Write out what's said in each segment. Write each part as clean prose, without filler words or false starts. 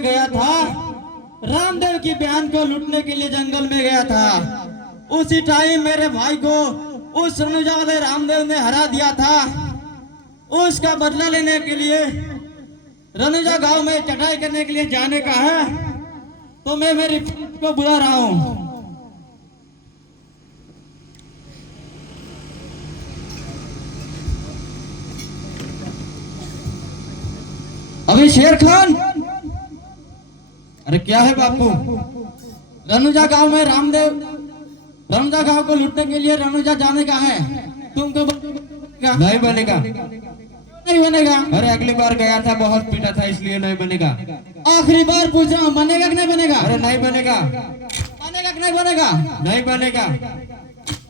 में गया था, रामदेव की बहन को लूटने के लिए जंगल में गया था। उसी टाइम मेरे भाई को उस रनुजा वाले रामदेव ने हरा दिया था। उसका बदला लेने के लिए रनुजा गांव में चढ़ाई करने के लिए जाने का है, तो मैं मेरी को बुला रहा हूं। अभी शेर खान, अरे क्या है बापू? रनुजा गांव में रामदेव, रनुजा गांव को लूटने के लिए रनुजा जाने का है, तुमको नहीं बनेगा। नहीं बनेगा? अरे अगली बार गया था, बहुत पीटा था, इसलिए नहीं बनेगा। आखिरी बार पूछ रहा हूँ, बनेगा कि नहीं बनेगा? अरे नहीं बनेगा। बनेगा कि नहीं बनेगा? नहीं बनेगा।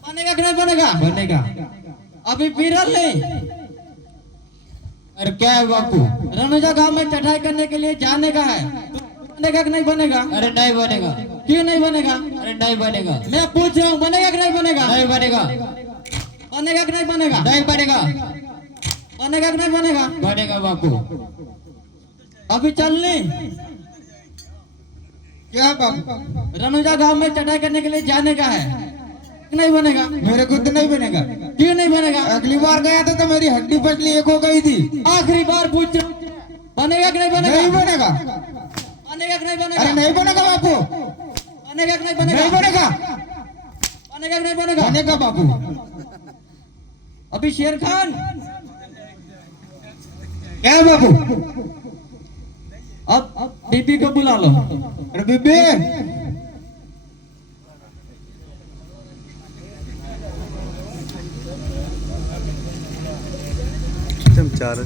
बनेगा कि नहीं बनेगा? बनेगा। अभी बिरल नहीं। अरे क्या है बापू? रनुजा गांव में चढ़ाई करने के लिए जाने का है, बनेगा कि नहीं बनेगा? अरे नहीं बनेगा। क्यों नहीं बनेगा? अरे नहीं बनेगा। मैं पूछ रहा हूँ, बनेगा कि नहीं बनेगा? नहीं बनेगा। बनेगा कि नहीं बनेगा? नहीं बनेगा। बनेगा कि नहीं बनेगा? बनेगा बापू। अभी चलने क्या बापू? रनुजा गांव में चढ़ाई करने के लिए जाने का है, नहीं बनेगा? मेरे को तो नहीं बनेगा। क्यों नहीं बनेगा? अगली बार गया था तो मेरी हड्डी पसली एक हो गई थी। आखिरी बार पूछ रहा हूं, बनेगा कि नहीं बनेगा? नहीं बनेगा। बनेगा कि नहीं बनेगा? अरे नहीं बनेगा बापू। बनेगा कि नहीं बनेगा? नहीं बनेगा। बनेगा कि नहीं बनेगा? बनेगा बापू। अभी शेर खान, क्या है बापू? अब बीबी को बुला लो। अरे बीबी, चार